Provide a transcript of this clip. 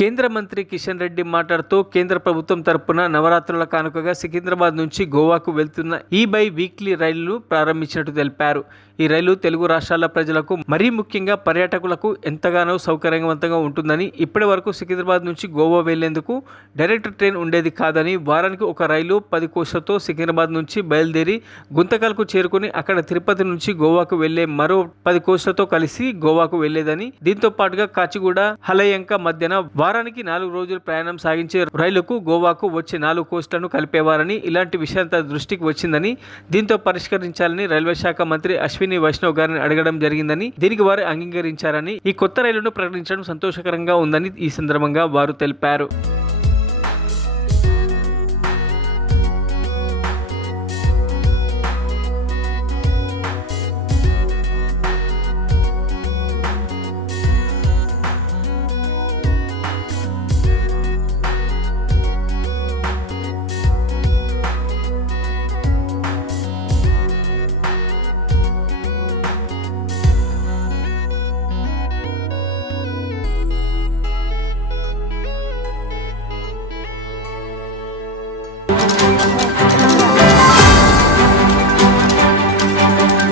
కేంద్ర మంత్రి కిషన్ రెడ్డి మాట్లాడుతూ కేంద్ర ప్రభుత్వం తరపున నవరాత్రుల కానుకగా సికింద్రాబాద్ నుంచి గోవాకు వెళ్తున్న ఈ-బై వీక్లీ రైలును ప్రారంభించినట్టు తెలిపారు. ఈ రైలు తెలుగు రాష్ట్రాల ప్రజలకు మరీ ముఖ్యంగా పర్యాటకులకు ఎంతగానో సౌకర్యవంతంగా ఉంటుందని, ఇప్పటి వరకు సికింద్రాబాద్ నుంచి గోవా వెళ్లేందుకు డైరెక్ట్ ట్రైన్ ఉండేది కాదని, వారానికి ఒక రైలు 10 కోచ్లతో సికింద్రాబాద్ నుంచి బయలుదేరి గుంతకల్కు చేరుకుని అక్కడ తిరుపతి నుంచి గోవాకు వెళ్లే మరో 10 కోచ్లతో కలిసి గోవాకు వెళ్లేదని, దీంతో పాటుగా కాచిగూడ హలయంక మధ్యన వారానికి 4 రోజులు ప్రయాణం సాగించే రైలుకు గోవాకు వచ్చే 4 కోచ్లను కలిపేవారని, ఇలాంటి విషయం దృష్టికి వచ్చిందని, దీంతో పరిష్కరించాలని రైల్వే శాఖ మంత్రి అశ్విని వైష్ణవ్ గారిని అడగడం జరిగిందని, దీనికి వారు అంగీకరించారని, ఈ కొత్త రైలును ప్రకటించడం సంతోషకరంగా ఉందని ఈ సందర్భంగా వారు తెలిపారు.